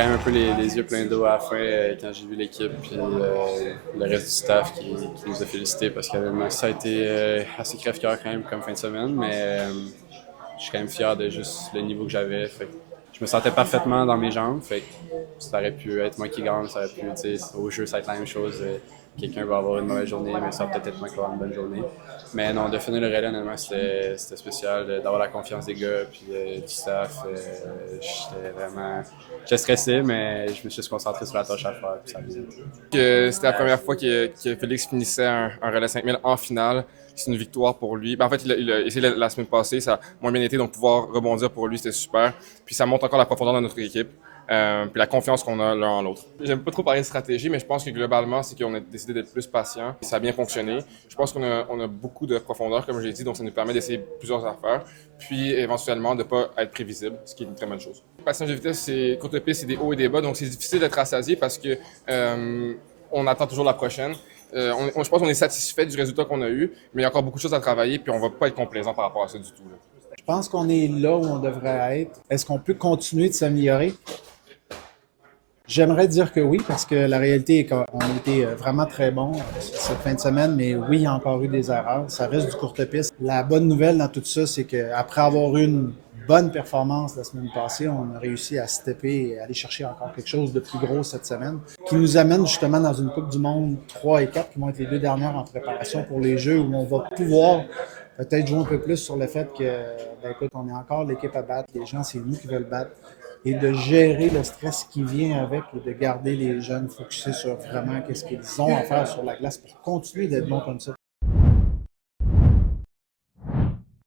quand même un peu les yeux pleins d'eau à la fin quand j'ai vu l'équipe puis le reste du staff qui nous a félicités parce que ça a été assez crève-cœur quand même comme fin de semaine, mais je suis quand même fier de juste le niveau que j'avais. Fait que je me sentais parfaitement dans mes jambes. Fait que ça aurait pu être moi qui gagne, ça aurait pu, tu sais, au jeu, ça va être la même chose. Quelqu'un va avoir une mauvaise journée, mais ça va peut-être être moi qui va avoir une bonne journée. Mais non, de finir le relais, honnêtement, c'était spécial d'avoir la confiance des gars puis du staff. J'étais stressé, mais je me suis concentré sur la tâche à faire. Puis ça a bien été. C'était la première fois que Félix finissait un relais 5000 en finale. C'est une victoire pour lui. En fait, il a essayé la semaine passée, ça a moins bien été, donc pouvoir rebondir pour lui, c'était super. Puis ça montre encore la profondeur de notre équipe, puis la confiance qu'on a l'un en l'autre. J'aime pas trop parler de stratégie, mais je pense que globalement, c'est qu'on a décidé d'être plus patient. Ça a bien fonctionné. Je pense qu'on a beaucoup de profondeur, comme j'ai dit, donc ça nous permet d'essayer plusieurs affaires, puis éventuellement de ne pas être prévisible, ce qui est une très bonne chose. Le patinage de vitesse, c'est courte piste, c'est des hauts et des bas, donc c'est difficile d'être rassasié parce que on attend toujours la prochaine. Je pense qu'on est satisfait du résultat qu'on a eu, mais il y a encore beaucoup de choses à travailler, puis on va pas être complaisant par rapport à ça du tout. Là. Je pense qu'on est là où on devrait être. Est-ce qu'on peut continuer de s'améliorer? J'aimerais dire que oui, parce que la réalité est qu'on a été vraiment très bons cette fin de semaine, mais oui, il y a encore eu des erreurs. Ça reste du courte piste. La bonne nouvelle dans tout ça, c'est qu'après avoir eu une bonne performance la semaine passée, on a réussi à stepper et aller chercher encore quelque chose de plus gros cette semaine, qui nous amène justement dans une Coupe du Monde 3 et 4, qui vont être les deux dernières en préparation pour les Jeux, où on va pouvoir peut-être jouer un peu plus sur le fait que, ben écoute, on est encore l'équipe à battre. Les gens, c'est nous qui veulent battre. Et de gérer le stress qui vient avec et de garder les jeunes focusés sur vraiment qu'est-ce qu'ils ont à faire sur la glace pour continuer d'être bons comme ça.